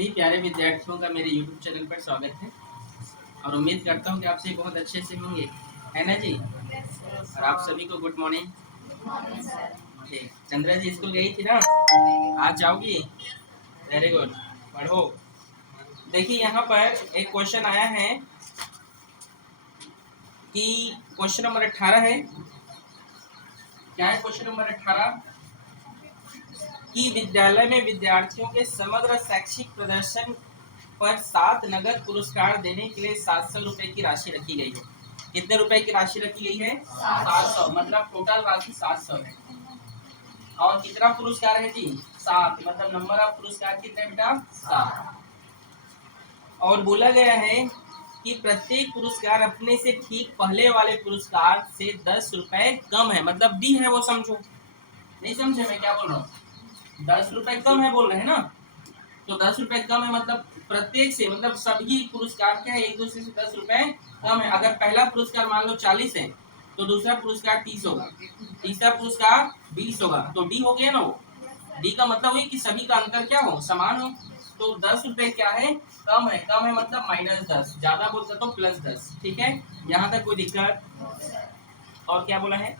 सभी प्यारे विद्यार्थियों का मेरे YouTube चैनल पर स्वागत है और उम्मीद करता हूँ कि आप सभी बहुत अच्छे से होंगे, है ना जी। और आप सभी को गुड मॉर्निंग। ठीक, चंद्रा जी स्कूल गई थी ना, आज जाओगी? वेरी गुड, पढ़ो। देखिए यहाँ पर एक क्वेश्चन आया है कि क्वेश्चन नंबर 18 है। क्या है क्वेश्चन नंबर 18? कि विद्यालय में विद्यार्थियों के समग्र शैक्षिक प्रदर्शन पर 7 नगद पुरस्कार देने के लिए 700 रुपए की राशि रखी गई है। कितने रुपए की राशि रखी गई है? 700, मतलब टोटल राशि 700 है। और कितना पुरस्कार है जी? 7, मतलब नंबर ऑफ पुरस्कार कितने बेटा? 7। और बोला गया है कि प्रत्येक पुरस्कार अपने से ठीक पहले वाले पुरस्कार से 10 रुपए कम है, मतलब डी है वो, समझो। नहीं समझे मैं क्या बोल रहा हूँ? 10 रुपए कम है बोल रहे हैं ना, तो 10 रुपए कम है, मतलब प्रत्येक से, मतलब सभी पुरस्कार क्या है, एक दूसरे से 10 रुपए कम है। अगर पहला पुरस्कार मान लो 40 है तो दूसरा पुरस्कार 30 होगा, तीसरा पुरस्कार 20 होगा, तो डी हो गया ना वो। डी का मतलब है कि सभी का अंतर क्या हो, समान हो। तो 10 रुपए क्या है, कम है। कम है मतलब -10, ज्यादा बोल सकते हो +10। ठीक है, यहाँ तक कोई दिक्कत? और क्या बोला है?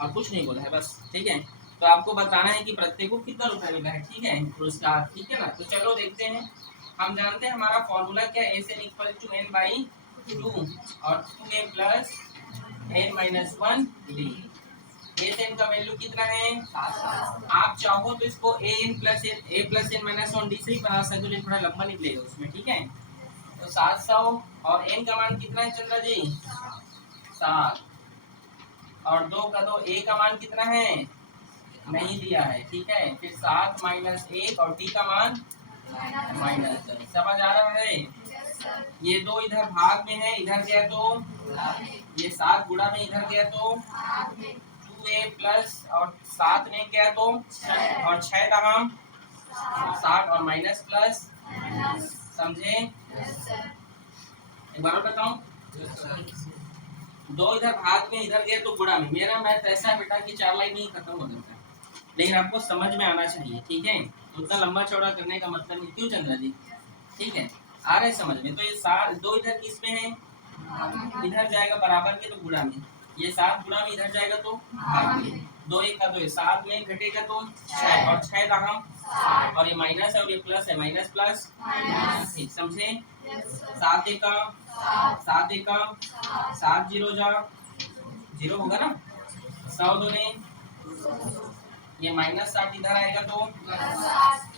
और कुछ नहीं बोला है बस, ठीक है। तो आपको बताना है कि प्रत्येक को कितना रुपया मिला है, ठीक है, पुरस्कार, ठीक है ना। तो चलो देखते हैं। हम जानते हैं हमारा फॉर्मूला क्या है, s n equal to n by 2 और 2a plus n - 1 d। S n का वैल्यू कितना है? 7। आप चाहो तो इसको a प्लस n - 1 d से ही बना सकते हो, लेकिन थोड़ा लंबा निकलेगा उसमें, ठीक है। तो 700 और n का मान कितना है चंद्रा जी? 7। और 2 का 2, a का मान कितना है? नहीं दिया है, ठीक है। फिर 7 - 1 और d का मान -10। समझ आ रहा है? ये 2 इधर भाग में है, इधर गया तो ये 7 गुणा में इधर गया तो 2a प्लस और 7 में गया तो और 6 का हम 7 और माइनस प्लस, समझे? एक बार और बताऊं, 2 इधर भाग में इधर गया तो गुणा में। मेरा मैथ ऐसा है बेटा कि 4 लाइन में ही खत्म हो जाता है, लेकिन आपको समझ में आना चाहिए, ठीक है। उतना लंबा चौड़ा करने का मतलब नहीं, क्यों चंद्रा जी? ठीक है, आ रहे समझ में। तो ये 2 इधर किस में है? इधर जाएगा बराबर के तो गुणा में, ये 7 गुणा में इधर जाएगा तो भाग में। 2 1 का 2, 7 में घटेगा तो 6 और 6 का हम, और ये माइनस है और ये प्लस है, माइनस प्लस, ठीक, समझे? 7 1 का 7 1 का 7 0 जा 0 होगा ना, 100 दूने ये -7 इधर आएगा तो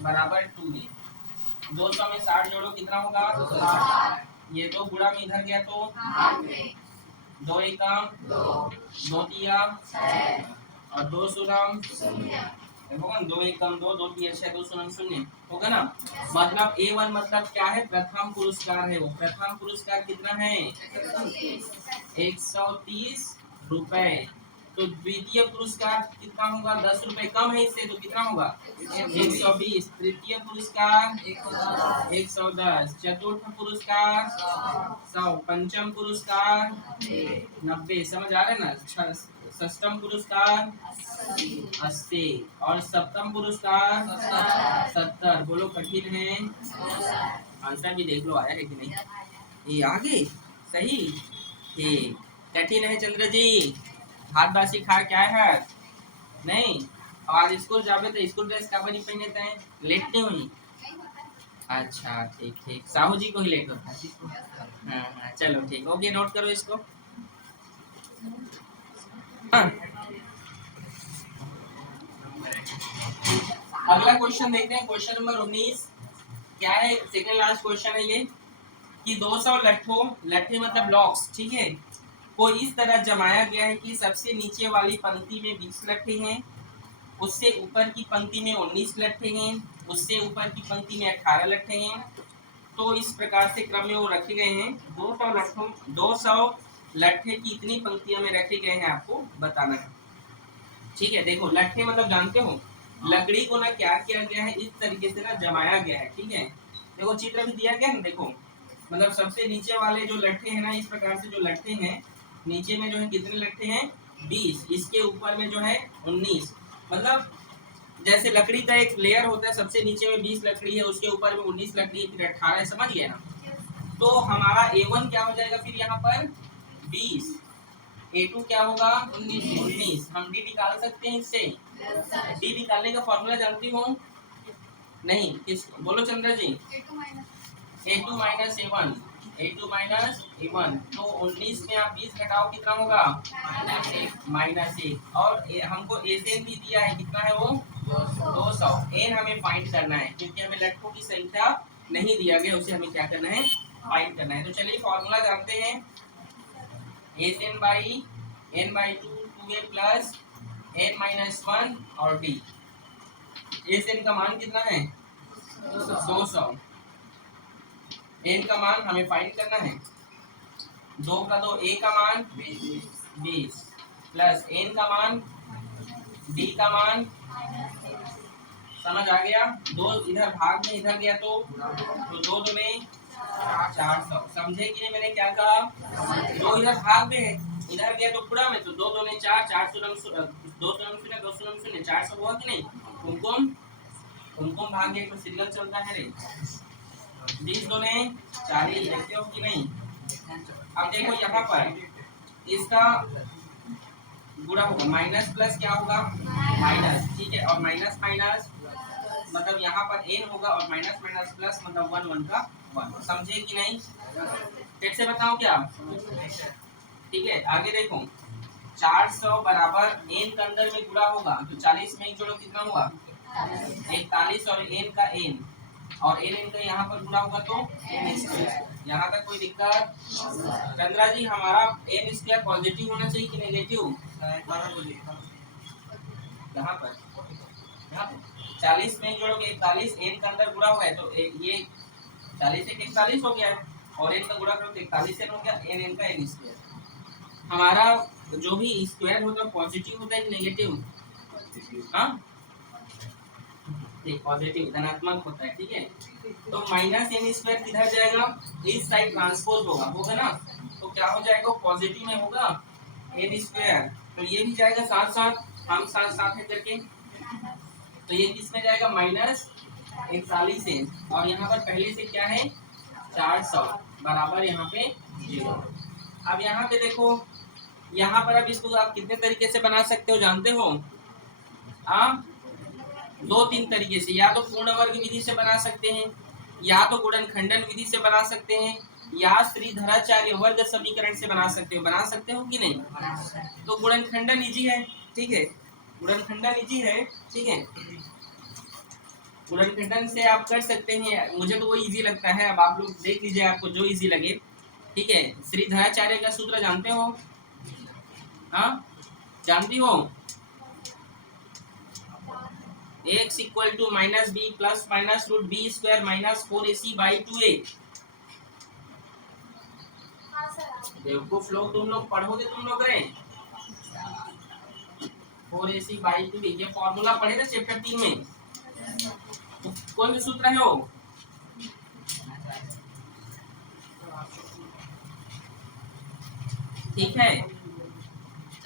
बराबर 2 में। 200 में 60 जोड़ो कितना होगा? ये 2 गुणा में इधर गया तो 2 1 का 2 तिया और 2 शून्य, 2 1 कम 2 2 तिया 6 2 शून्य 0 होगा ना। मतलब A1 मतलब क्या है? प्रथम पुरस्कार है वो। प्रथम पुरस्कार कितना है? 130 रुपए। तो द्वितीय पुरस्कार कितना होगा? 10 रुपए कम है इससे, तो कितना होगा? 120। तृतीय पुरस्कार 110। चतुर्थ पुरस्कार 100। पंचम पुरस्कार 90। समझ आ रहे ना? षष्टम पुरस्कार 80 और सप्तम पुरस्कार 70। बोलो कठिन है? आंसर भी देख लो आया है कि नहीं। ये आगे सही, ठीक। कठिन है चंद्र जी, हाथ बासी खा क्या है? नहीं। और आज स्कूल जावे तो स्कूल ड्रेस का बनी पहने थे, लेट नहीं हुई? अच्छा ठीक ठीक, साहू जी को ही लेट होता है। हाँ हाँ चलो ठीक, ओके, नोट करो इसको। हाँ। अगला क्वेश्चन देखते हैं, क्वेश्चन नंबर 19। क्या है? सेकंड लास्ट क्वेश्चन है ये, कि 200 लट्ठे मतलब ब्लॉक्स, ठीक है, को इस तरह जमाया गया है कि सबसे नीचे वाली पंक्ति में 20 लट्ठे हैं, उससे ऊपर की पंक्ति में 19 लट्ठे हैं, उससे ऊपर की पंक्ति में 18 लट्ठे हैं। तो इस प्रकार से क्रम में वो रखे गए हैं। 200 लट्ठे की इतनी पंक्तियों में रखे गए हैं, आपको बताना है, ठीक है। देखो लट्ठे मतलब जानते हो, लकड़ी को ना क्या किया गया है, इस तरीके से ना जमाया गया है, ठीक है। देखो चित्र भी दिया गया है, देखो, मतलब सबसे नीचे वाले जो लट्ठे हैं ना, इस प्रकार से जो लट्ठे हैं, नीचे में जो है कितने लट्ठे हैं? 20। इसके ऊपर में जो है 19, मतलब जैसे लकड़ी का एक लेयर होता है, सबसे नीचे में 20 लकड़ी है, उसके ऊपर में 19 लकड़ी है, फिर 18 है, समझ गए ना। तो हमारा A1 क्या हो जाएगा फिर यहाँ पर 20, A2 क्या होगा 19, हम D निकाल सकते हैं इससे। D निकालने का फॉर्मूला जानती हो नहीं, किस बोलो Chandra ji. A2 minus A1, A2 minus A1, तो 19 में आप 20 घटाओ कितना होगा -1, और हमको एन भी दिया है, कितना है वो 200। एन हमें फाइंड करना है क्योंकि हमें लटकों की संख्या नहीं दिया गया, उसे हमें क्या करना है फाइंड करना है। तो चलिए फॉर्मूला जानते हैं, n by n by 2 2a plus n minus 1 और d। एन का मान कितना है 200, एन का मान हमें फाइंड करना है, 2 का 2 a का मान 20 प्लस n का मान d का मान, समझ आ गया। 2 इधर भाग में इधर गया तो 2 2 में 400, समझे कि नहीं मैंने क्या कहा। 2 इधर भाग में है, इधर गया तो पूरा में, तो 2 2 ने 4, 4 2 2 0 400 हुआ कि नहीं। कुमकुम कुमकुम भाग गया तो सिग्नल चलता है रे। 20 2 ने 40, देखते हो कि नहीं। अब देखो यहाँ पर इसका गुणा होगा, माइनस प्लस क्या होगा माइनस, ठीक है, और माइनस माइनस मतलब यहाँ पर n होगा, और माइनस माइनस प्लस मतलब 1 1 का 1, समझे कि नहीं। फिर से बताऊं क्या, ठीक है। आगे देखो 400 बराबर n का अंदर में गुणा होगा, तो 40 में जोड़ो कितना हुआ 41, और n का n, और n का यहाँ पर गुणा होगा तो n²। यहाँ तक कोई दिक्कत। चंद्रा जी हमारा n² पॉजिटिव होना चाहिए कि नेगेटिव। यहाँ पर 40 में जोड़ोगे 41, n का अंदर गुणा हुआ है तो ये 40 से 41 हो गया है, और n का गुणा करो तो 41 n हो गया, n का n²। हमारा जो भी स्क्वायर होता है पॉजिटिव होता है कि नेगेटिव, हाँ ठीक, पॉजिटिव धनात्मक होता है, ठीक है। तो -n² किधर जाएगा, इस साइड ट्रांसपोज होगा ना, तो क्या हो जाएगा पॉजिटिव में होगा n², तो ये भी जाएगा साथ साथ, हम साथ साथ है करके, तो ये किस में जाएगा -41n, और यहाँ पर पहले से क्या है 400 बराबर यहाँ पे 0। अब यहाँ पे देखो, यहाँ पर अब इसको आप कितने तरीके से बना सकते हो जानते हो, आप 2-3 तरीके से, या तो पूर्ण वर्ग विधि से बना सकते हैं, या तो गुणनखंडन विधि से बना सकते हैं, या श्रीधराचार्य वर्ग समीकरण से बना सकते हो कि नहीं। तो गुणनखंडन इजी है, ठीक है, गुणनखंडन इजी है, ठीक है, गुणनखंडन से आप कर सकते हैं, मुझे तो वो इजी लगता है, अब आप लोग देख लीजिए आपको जो इजी लगे, ठीक है। श्रीधराचार्य का सूत्र जानते हो, हाँ जानती हो, x equal to -b plus minus root b² minus 4ac/2a। बेवकूफ लोग, तुम लोग पढ़ोगे तुम लोग रहे 4ac/2a, ये फॉर्मूला पढ़े थे चैप्टर 3 में, तो कौन सा सूत्र है वो, ठीक है।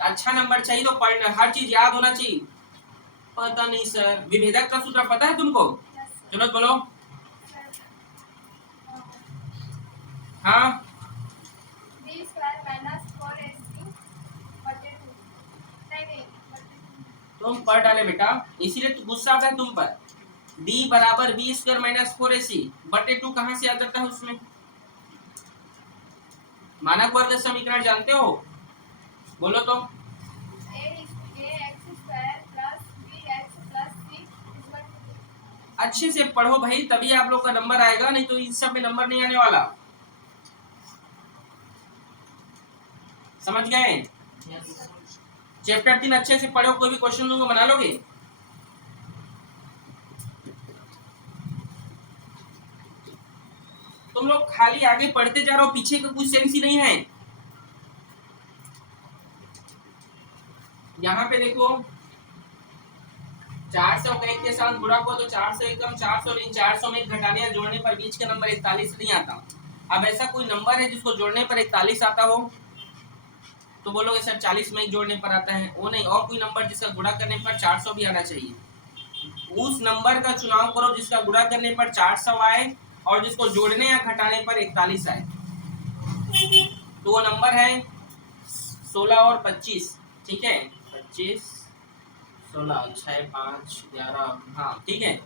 अच्छा नंबर चाहिए तो पढ़ना, हर चीज याद होना चाहिए। पता नहीं सर, विभेदक का सूत्र पता है तुमको, चलो बोलो, हाँ तुम पढ़ डाले बेटा, इसीलिए तो गुस्सा आता है तुम पर। d बराबर b² माइनस 4ac/2 कहाँ से आ जाता है उसमें, मानक वर्ग समीकरण जानते हो, बोलो तो। अच्छे से पढ़ो भाई, तभी आप लोग का नंबर आएगा, नहीं तो इस सब में नंबर नहीं आने वाला, समझ गए। चैप्टर 3 अच्छे से पढ़ो, कोई भी क्वेश्चन दूंगा बना लोगे। तुम लोग खाली आगे पढ़ते जा रहे हो, पीछे का कुछ सेंस ही नहीं है। यहाँ पे देखो 400 का 1 के साथ गुणा हुआ तो 400 एकम 400, इन 400 में घटाने या जोड़ने पर बीच का नंबर 41 नहीं आता। अब ऐसा कोई नंबर है जिसको जोड़ने पर 41 आता हो, तो बोलोगे सर 40 में जोड़ने पर आता है, वो नहीं, और कोई नंबर जिसका गुणा करने पर 400 भी आना चाहिए, उस नंबर का चुनाव करो जिसका गुणा करने पर 400 आए और जिसको जोड़ने या घटाने पर 41 आए। तो वो नंबर है 16 और 25। ठीक है, 25 16 6 5 11। हाँ ठीक है,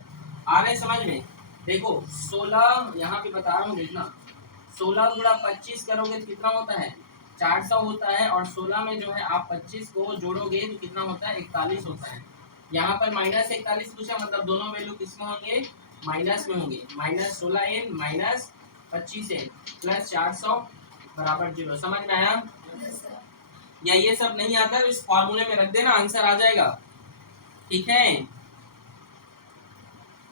आ रहे समझ में। देखो 16 यहाँ पे बता रहा हूँ, देखना 16 गुणा 25 करोगे तो कितना होता है 400 होता है, और 16 में जो है आप 25 को जोड़ोगे तो कितना होता है 41 होता है। यहाँ पर माइनस 41 पूछा, मतलब दोनों वैल्यू किसमें होंगे माइनस में होंगे। Minus 16n minus 25n plus 400 बराबर 0। समझ में आया? या ये सब नहीं आता तो इस फॉर्मूले में रख देना, आंसर आ जाएगा। ठीक है,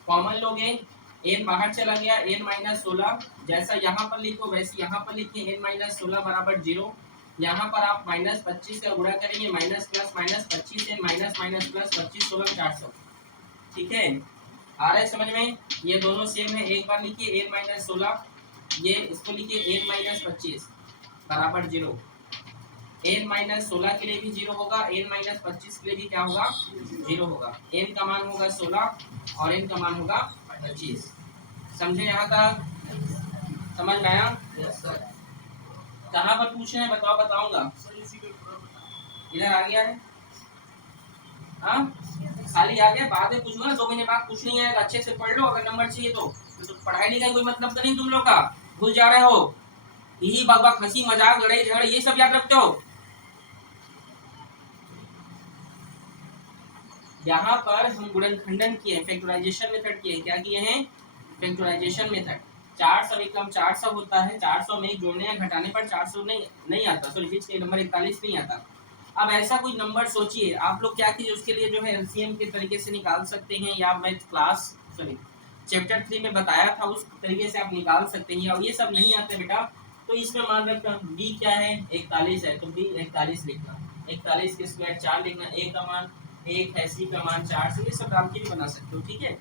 कॉमन लोगे, n बाहर चला गया, n माइनस 16 जैसा यहाँ पर लिखो वैसे यहाँ पर लिखिए, n माइनस 16 बराबर 0। यहाँ पर आप माइनस 25 का गुणा करेंगे, minus plus minus 25 n minus minus plus 25 16 400। ठीक है, आ रहा है समझ में? ये दोनों सेम है, एक बार लिखिए n माइनस 16, ये इसको लिखिए n माइनस 25 बराबर 0। n माइनस 16 के लिए भी 0 होगा, n माइनस 25 के लिए भी क्या होगा 0 होगा। n का मान होगा 16 और n का मान होगा 25। समझे यहाँ तक? समझ में आया? कहाँ पर पूछना है बताओ, बताऊंगा। इधर आ गया है, हाँ खाली आ गया, बाद में पूछूंगा, 2 महीने बाद कुछ नहीं आएगा। अच्छे से पढ़ लो, अगर नंबर चाहिए तो पढ़ाई लिखाई कोई मतलब तो नहीं तुम लोग का, भूल जा रहे हो। यही बकबक हंसी मजाक लड़ाई झगड़े ये सब याद रखते हो। यहाँ पर हम गुणनखंडन किए, फैक्टराइजेशन मेथड किए। क्या किए हैं? Factorisation method. 400 एकम 400 होता है, 400 में जोड़ने या घटाने पर 400 नहीं आता, सॉरी बीच के नंबर 41 नहीं आता। अब ऐसा कोई नंबर सोचिए, आप लोग क्या कीजिए उसके लिए जो है एलसीएम के तरीके से निकाल सकते हैं, या मैं क्लास सॉरी चैप्टर 3 में बताया था उस तरीके से आप निकाल सकते हैं। और ये सब नहीं आते बेटा तो इसमें मान रखना बी क्या है 41 है, तो बी 41 लिखना, 41 के स्क्वायर 4 लिखना, ए का मान 1 है, सी का मान 4 से, ये सब डाल के भी बना सकते हो। ठीक है,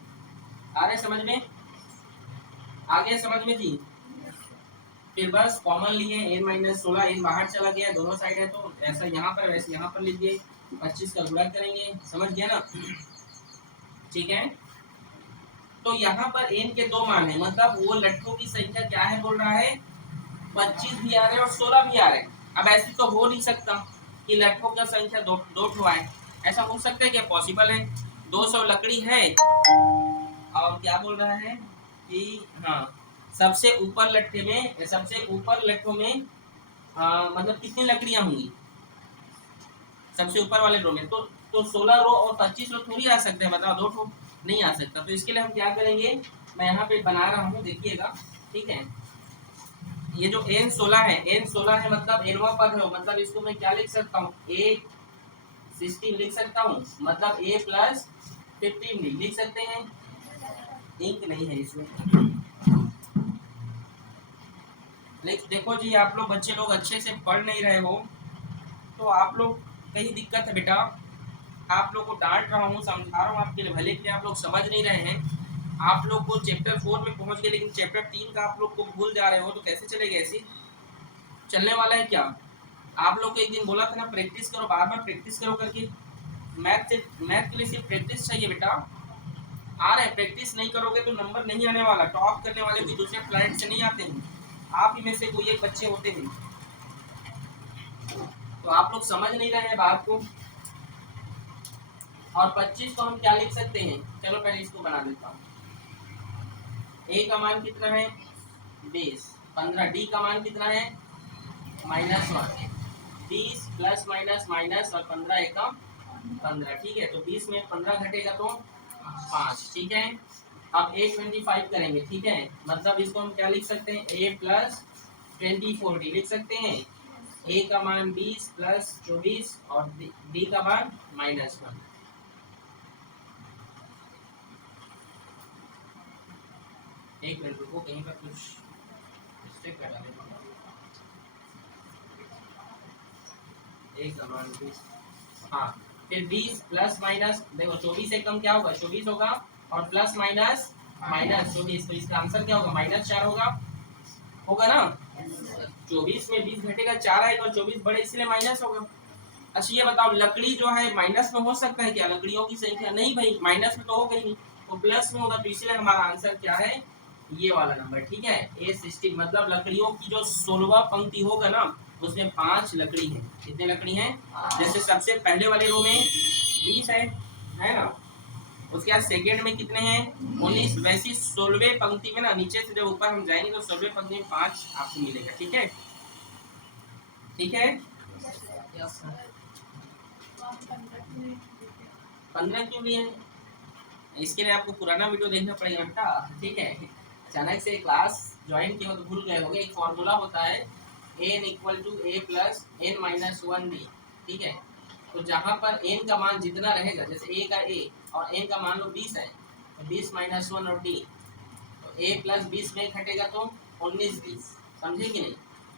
आ रहे समझ में? आगे समझ में थी? फिर बस कॉमन लिए, n माइनस 16, n बाहर चला गया, दोनों साइड है तो ऐसा यहाँ पर वैसे यहाँ पर लीजिए, 25 का गुणा करेंगे। समझ गया ना? ठीक है, तो यहाँ पर n के 2 मान है, मतलब वो लट्ठों की संख्या क्या है बोल रहा है 25 भी आ रहे और 16 भी आ रहे। अब ऐसे तो हो नहीं सकता कि लट्ठों का संख्या दो ठो आए, ऐसा हो सकता है क्या? पॉसिबल है। 200 लकड़ी है और क्या बोल रहा है कि हाँ सबसे ऊपर लट्ठे में, सबसे ऊपर लट्ठों में मतलब कितनी लकड़ियां होंगी सबसे ऊपर वाले रो में? तो 16 रो और 25 रो थोड़ी आ सकते हैं, बताओ, 2 ठो नहीं आ सकता। तो इसके लिए हम क्या करेंगे, मैं यहाँ पे बना रहा हूँ, देखिएगा। ठीक है, ये जो n16 है, n16 है मतलब nवा पद है, मतलब इसको मैं क्या लिख सकता हूँ a16 लिख सकता हूँ, मतलब a प्लस 15 लिख सकते हैं। इंक नहीं है इसमें। देखो जी, आप लोग बच्चे लोग अच्छे से पढ़ नहीं रहे हो तो आप लोग कहीं दिक्कत है बेटा। आप लोग को डांट रहा हूँ, समझा रहा हूँ आपके लिए, भले के लिए आप लोग समझ नहीं रहे हैं। आप लोग को चैप्टर 4 में पहुंच गए लेकिन चैप्टर 3 का आप लोग को भूल जा रहे हो, तो कैसे चलेगा? ऐसे चलने वाला है क्या? आप लोग को एक दिन बोला था ना प्रैक्टिस करो, बार बार प्रैक्टिस करो करके। मैथ के लिए सिर्फ प्रैक्टिस चाहिए बेटा। आ रहे प्रैक्टिस नहीं करोगे तो नंबर नहीं आने वाला। टॉप करने वाले कोई दूसरे प्लैनेट से नहीं आते हैं, आप ही में से कोई एक बच्चे होते हैं। तो आप लोग समझ नहीं रहे हैं बात को। और 25 को हम क्या लिख सकते हैं? चलो पहले इसको बना देता हूँ। ए का मान कितना है 20, 15। डी का मान कितना है -1। 20 प्लस माइनस माइनस और 15 एकम 15। ठीक है, तो 20 में 15 घटेगा तो 5। ठीक है, अब A25 करेंगे। ठीक है, मतलब इसको हम क्या लिख सकते हैं, A प्लस 24D लिख सकते हैं। A का मान 20 प्लस 24 और D का मान -1। एक मिनट रुको, कहीं पर कुछ मिस्टेक कर डाले। A का मान 20, हाँ, फिर 20 प्लस माइनस, देखो 24 से कम क्या होगा 24 होगा, और प्लस माइनस माइनस 24, तो इसका आंसर क्या होगा -4 होगा ना। 24 में 20 घटेगा 4 आएगा और 24 बड़े इसलिए माइनस होगा। अच्छा ये बताओ, लकड़ी जो है माइनस में हो सकता है क्या? लकड़ियों की संख्या नहीं भाई, माइनस में तो हो गई, तो प्लस में होगा, तो इसलिए हमारा आंसर क्या है, ये वाला नंबर। ठीक है, A16, मतलब लकड़ियों की जो 16वां पंक्ति होगा ना, उसमें 5 लकड़ी है। कितने लकड़ी हैं? जैसे सबसे पहले वाले रो में 20 है ना, उसके बाद सेकेंड में कितने हैं? 19। वैसी 16वें पंक्ति में ना, नीचे से जब ऊपर हम जाएंगे तो 16वें पंक्ति में 5 आपको मिलेगा। ठीक है, ठीक है। 15 क्यों लिए हैं? इसके लिए आपको पुराना वीडियो देखना पड़ेगा बेटा। ठीक है, अचानक से क्लास ज्वाइन किया तो भूल गए होंगे। एक फॉर्मूला होता है n equal to a plus n minus 1d। ठीक है, तो जहाँ पर n का मान जितना रहेगा, जैसे a का a और n का मान लो 20 है, तो 20 माइनस 1 और d, तो a प्लस 20 में घटेगा तो 19d। समझे कि नहीं?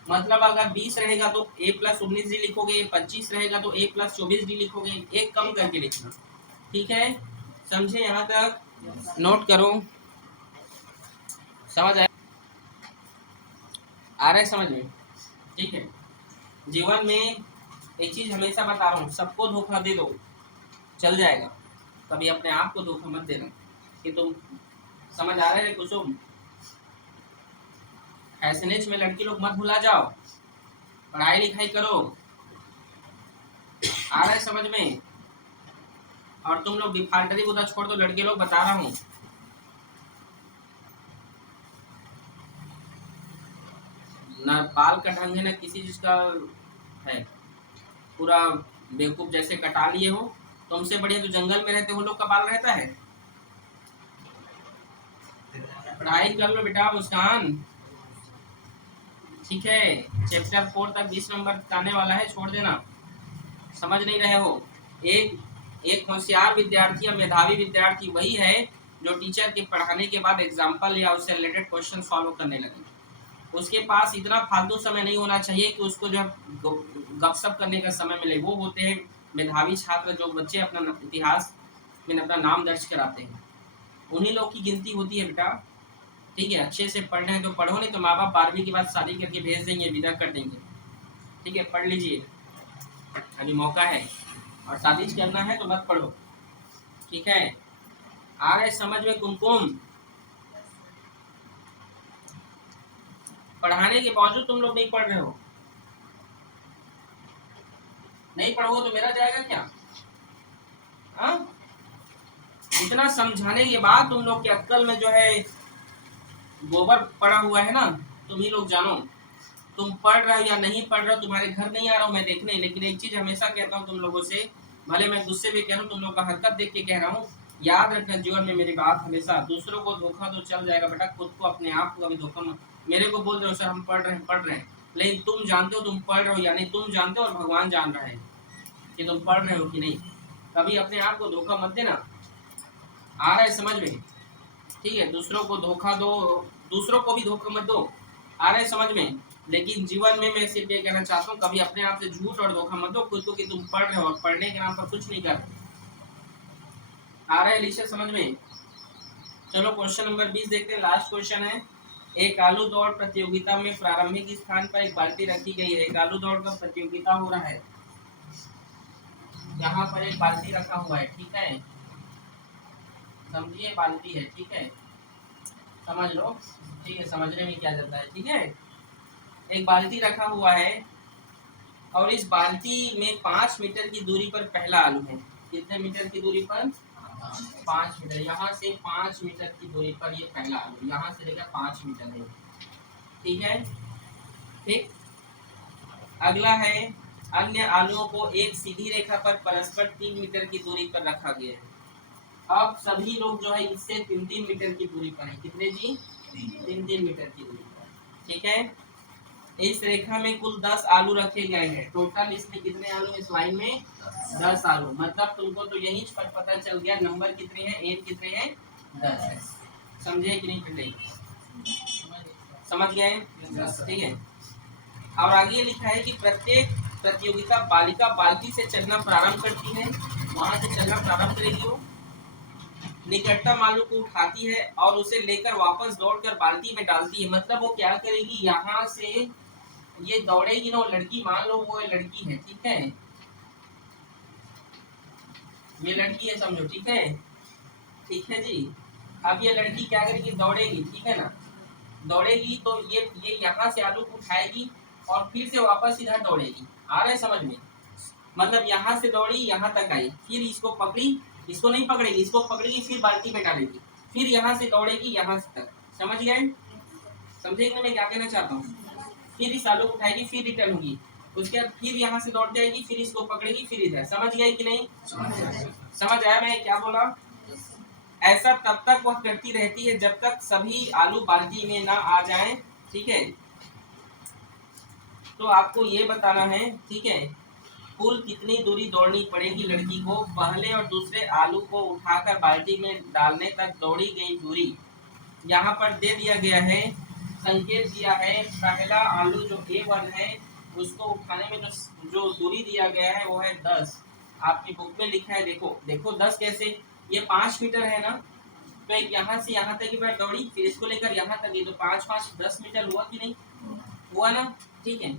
मतलब अगर 20 रहेगा तो a प्लस 19d लिखोगे, 25 रहेगा तो a प्लस 24d लिखोगे, एक कम करके लिखना। ठीक है, समझे? यहाँ तक नोट करो, समझ आया? आ रहा है समझ में? ठीक है, जीवन में एक चीज हमेशा बता रहा हूँ, सबको धोखा दे दो चल जाएगा, कभी अपने आप को धोखा मत देना कि तुम समझ आ रहे है कुछ। फैशनेज में लड़की लोग मत भुला जाओ, पढ़ाई लिखाई करो। आ रहा है समझ में? और तुम लोग डिफाल्टरी को छोड़ दो, लड़के लोग बता रहा हूँ, ना बाल का ढंग है ना किसी चीज का है, पूरा बेवकूफ जैसे कटा लिए हो। तुमसे बढ़िया तो जंगल में रहते हो लोग का बाल रहता है। पढ़ाई कर लो बेटा मुस्कान। ठीक है, चैप्टर 4 तक 20 नंबर आने वाला है, छोड़ देना। समझ नहीं रहे हो? एक होशियार विद्यार्थी या मेधावी विद्यार्थी वही है जो टीचर के पढ़ाने के बाद एग्जाम्पल या उससे रिलेटेड क्वेश्चन सॉल्व करने लगे। उसके पास इतना फालतू समय नहीं होना चाहिए कि उसको जो गपशप करने का समय मिले। वो होते हैं मेधावी छात्र, जो बच्चे अपना इतिहास में अपना नाम दर्ज कराते हैं, उन्हीं लोग की गिनती होती है बेटा। ठीक है, अच्छे से पढ़ना है तो पढ़ो, नहीं तो माँ बाप 12वीं के बाद शादी करके भेज देंगे, विदा कर देंगे। ठीक है, पढ़ लीजिए, अभी मौका है, और शादी करना है तो मत पढ़ो। ठीक है, आ रहे समझ में कुमकुम? पढ़ाने के बावजूद तुम लोग नहीं पढ़ रहे हो। नहीं पढ़ोगे तो मेरा जाएगा क्या? हाँ, इतना समझाने के बाद तुम लोग के अक्कल में जो है गोबर पड़ा हुआ है ना, तुम ही लोग जानो। तुम पढ़ रहे हो या नहीं पढ़ रहे हो, तुम्हारे घर नहीं आ रहा हूँ मैं देखने, लेकिन एक चीज हमेशा कहता हूँ तुम लोगों से, भले मैं गुस्से में कह रहा हूँ, तुम लोग का हरकत देख के कह रहा हूँ, याद रखना जीवन में मेरी बात हमेशा, दूसरों को धोखा तो चल जाएगा बेटा, खुद को अपने आप को कभी धोखा मत। मेरे को बोल रहे हो सर हम पढ़ रहे हैं, लेकिन तुम जानते हो तुम पढ़ रहे हो या नहीं, तुम जानते हो और भगवान जान रहा है कि तुम पढ़ रहे हो कि नहीं। कभी अपने आप को धोखा मत देना। आ रहा है समझ में? ठीक है, दूसरों को धोखा दो, दूसरों को भी धोखा मत दो। आ रहा है समझ में? लेकिन जीवन में मैं सिर्फ ये कहना चाहता हूँ, कभी अपने आप से झूठ और धोखा मत दो खुद को कि तुम पढ़ रहे हो और पढ़ने के नाम पर कुछ नहीं कर रहे। आ रहा है लिशा समझ में? चलो क्वेश्चन नंबर 20 देखते हैं, लास्ट क्वेश्चन है। एक आलू दौड़ प्रतियोगिता में प्रारंभिक स्थान पर एक बाल्टी रखी गई है। एक आलू दौड़ का प्रतियोगिता हो रहा है, यहाँ पर एक बाल्टी रखा हुआ है। ठीक है, समझिए बाल्टी है। ठीक है, समझ लो। ठीक है, समझने में क्या जाता है। ठीक है, एक बाल्टी रखा हुआ है और इस बाल्टी में 5 मीटर की दूरी पर पहला आलू है। कितने मीटर की दूरी पर? 5 मीटर। यहाँ से 5 मीटर की दूरी पर ये पहला आलू, यहाँ से लेकर 5 मीटर है। ठीक है, ठीक। अगला है, अन्य आलुओं को एक सीधी रेखा पर परस्पर 3 मीटर की दूरी पर रखा गया है। अब सभी लोग जो है इससे 3-3 मीटर की दूरी पर है। कितने जी? 3-3 मीटर की दूरी पर। ठीक है, इस रेखा में कुल 10 आलू रखे गए हैं। टोटल इसमें कितने आलू इस लाइन में? 10 आलू। मतलब तुमको तो यही पर पता चल गया नंबर कितने हैं, एन कितने हैं, 10 है। समझे कि नहीं? फिर नहीं समझ गए? ठीक है, और आगे लिखा है कि प्रत्येक प्रतियोगिता बालिका बाल्टी से चलना प्रारंभ करती है, वहां से चलना प्रारंभ करेगी वो, निकटतम आलू को उठाती है और उसे लेकर वापस दौड़कर बाल्टी में डालती है। मतलब वो क्या करेगी, यहाँ से ये दौड़ेगी ना, वो लड़की, मान लो वो लड़की है, ठीक है, ये लड़की है समझो, ठीक है, ठीक है जी। अब ये लड़की क्या करेगी, दौड़ेगी, ठीक है ना, दौड़ेगी तो ये यहाँ से आलू को उठाएगी और फिर से वापस इधर दौड़ेगी। आ रहा है समझ में? मतलब यहाँ से दौड़ी, यहाँ तक आई, फिर इसको पकड़ी, इसको नहीं पकड़ेगी, इसको पकड़ेगी, फिर बाल्टी में डालेगी, फिर यहाँ से दौड़ेगी यहाँ से तक। समझ गए? समझेंगे मैं क्या कहना चाहता हूँ? फिर इस आलू को उठाएगी, फिर रिटर्न होगी, उसके बाद फिर यहाँ से दौड़ जाएगी, फिर इसको पकड़ेगी, फिर इधर। समझ गए कि नहीं? समझ आया मैं क्या बोला? ऐसा तब तक वह करती रहती है जब तक सभी आलू बाल्टी में ना आ जाएं, ठीक है। तो आपको ये बताना है, ठीक है, कुल कितनी दूरी दौड़नी पड़ेगी लड़की को पहले और दूसरे आलू को उठाकर बाल्टी में डालने तक दौड़ी गई दूरी यहाँ पर दे दिया गया है, संकेत दिया है। पहला आलू जो A1 है उसको उठाने में जो दूरी दिया गया है वो है 10। आपकी बुक में लिखा है, देखो देखो 10 कैसे, ये 5 मीटर है ना, तो एक यहाँ से यहाँ तक की बार दौड़ी, फिर इसको लेकर यहाँ तक, ये तो 5 5 10 मीटर हुआ कि नहीं हुआ ना, ठीक है।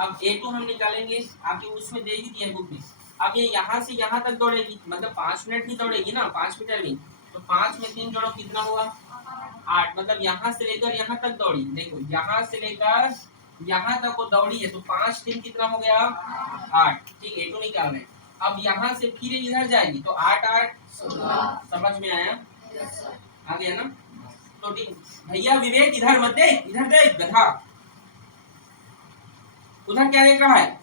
अब A2 हम निकालेंगे, आपके उसमें दे ही दिया है बुक में। अब ये यहाँ से यहाँ तक दौड़ेगी, मतलब 5 मिनट ही दौड़ेगी ना, 5 मीटर भी, तो 5 में 3 जोड़ो कितना हुआ 8, मतलब यहाँ से लेकर यहाँ तक दौड़ी। देखो यहाँ से लेकर यहाँ तक वो दौड़ी है, तो 5 3 कितना हो गया 8, ठीक है। A2 निकाल रहे। अब यहाँ से फिर इधर जाएगी तो 8 8 16। समझ में आया? आ गया ना? तो ठीक भैया, विवेक इधर मत देख, इधर देख गधा, उधर क्या देख रहा है?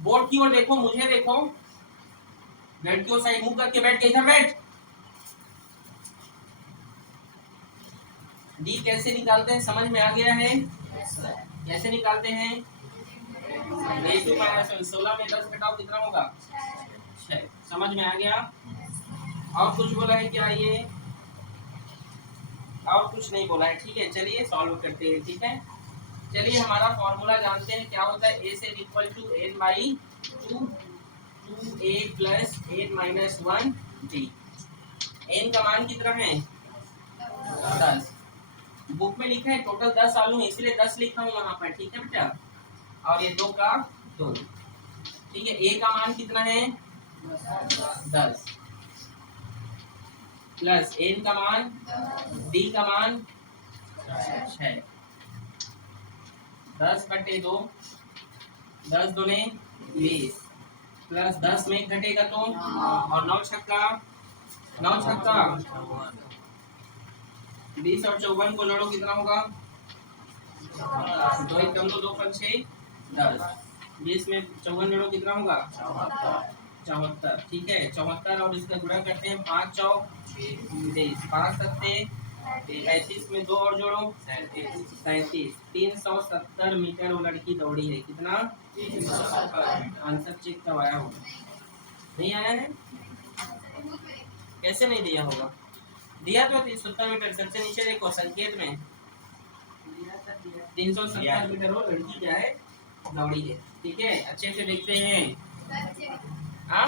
बोर्ड की ओर देखो, मुझे देखो, लड़कियों साइड मुंह करके बैठ के इधर बैठ। डी कैसे निकालते हैं समझ में आ गया है? कैसे निकालते हैं? 16 में 10 घटाओ कितना होगा 6। समझ में आ गया? और कुछ बोला है क्या? ये और कुछ नहीं बोला है, ठीक है। चलिए सॉल्व करते हैं, ठीक है। चलिए हमारा फॉर्मूला जानते हैं, क्या होता है, ए से equal to n by 2 2a plus n minus 1 d। n का मान कितना है 10। बुक में लिखा है टोटल 10 आलू है, इसलिए 10 लिखा हूँ वहां पर, ठीक है बेटा। और ये 2 का 2, ठीक है। a का मान कितना है 10 प्लस n का मान, d का मान 6। 10/2, 10 दूने 20 प्लस 10 में घटेगा तो, और 9 छक्का 20 और 54 को लड़ो कितना होगा 2 1 कम 2 2 5 6 10। 20 में 54 लड़ो कितना होगा 74, ठीक है। 74 और इसका गुणा करते हैं, 5 चौक 20, 5 सत्ते 35 में 2 और जोड़ो 37। 370 मीटर वो लड़की दौड़ी है, कितना 370। आंसर चेक कब आया होगा? नहीं आया है? कैसे नहीं दिया होगा? दिया तो 370 मीटर, सबसे नीचे देखो संकेत में 370 मीटर वो लड़की क्या है दौड़ी है, ठीक है। अच्छे से देखते हैं। हाँ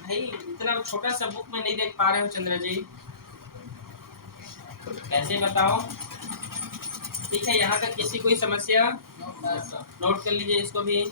भाई, इतना छोटा सा बुक में नहीं देख पा रहे हो चंद्र जी, कैसे बताओ? ठीक है, यहाँ तक किसी कोई समस्या? नोट कर लीजिए इसको भी।